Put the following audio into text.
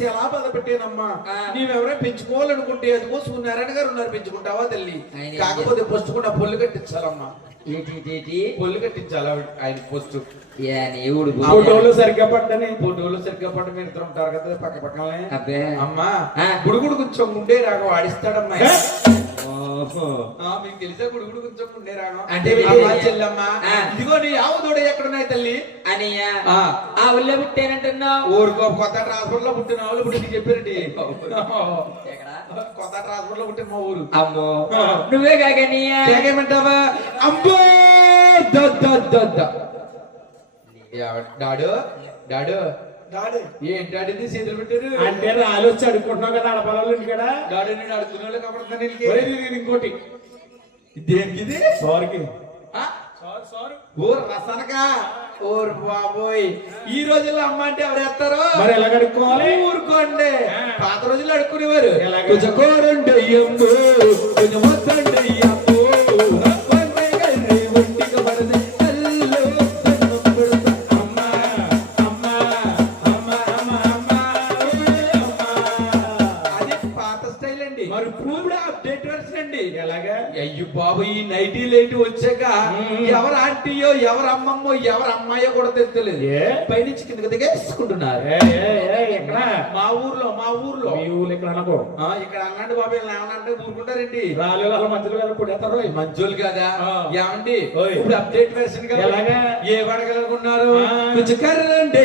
తీసి ఎలా బాధ పెట్టానమ్మా. నీవెవరైనా పెంచుకోవాలనుకుంటే అదిగో సూర్యనారాయణ గారు ఉన్నారు, పెంచుకుంటావా తల్లి? కాకపోతే పొస్తుకుండా పొల్లు కట్టించాలమ్మా. పొల్లు కట్టించాలి ఆయన పోస్ట్. ఫోటోలు సరిగ్గా పట్టని మీరు ఇద్దరు ఉంటారు కదా పక్క పక్కనే. అమ్మా గుడుగుడు కొంచెం ఉండే రాగం ఆడిస్తాడమ్మా. మీకు తెలిసే గుడుగుడు కొంచెం ఉండే రాగం అంటే చెల్లమ్మా. ఇదిగో నీ ఆవుదోడ ఎక్కడున్నాయి తల్లి? అని ఆ ఊళ్ళో పుట్టానంటున్నావు. ఊరుకో కొత్త ట్రాన్స్పోర్ట్ లో పుట్టిన ఆవులు పుట్టి చెప్పారండి. కొత్త ట్రాన్స్పోర్ట్ లో పుట్టిన మా ఊరు. అమ్మో నువ్వే కాకేమంటావా? అమ్మో డాడు డాడు డాడు ఏంటి డాడీ చేతులు పెట్టారు అంటే రాళ్ళు వచ్చి అడుక్కుంటున్నావు కదా అడపాలు ఇక్కడ. డాడీ నేను అడుక్కునే వాళ్ళు కాబట్టి ఇంకోటి దేనికి ఇది సార్కి ఓ రసనకా. ఓర్ బాబోయ్ ఈ రోజుల్లో అమ్మ అంటే ఎవరు వేస్తారు? మరి ఎలా అడుక్కోవాలి? ఊరుకోండి. పాత రోజుల్లో అడుక్కునేవారు. కొంచెం అయ్యమ్మో కొంచెం వద్దండి అయ్యమ్మో అయ్యో బాబు ఈ నైటీ లైట్ వచ్చాక ఎవరు ఆంటీయో ఎవరు అమ్మమ్మో ఎవరు అమ్మాయో కూడా తెలుస్తలేదు. పైనుంచి కిందకి దిగేసుకుంటున్నారు. మా ఊర్లో మీ ఊర్లో ఇక్కడ అనుకో ఇక్కడ అన్నాడు బాబు ఏమనంటే ఊరుకుంటారండి. రాళ్ళు మంచులు కదా పుడతారు మంచోళ్ళు కదా. ఏమండి ఇప్పుడు అప్డేట్ వెర్షన్ కదా ఏ పడగలనుకున్నారు? కర్రండి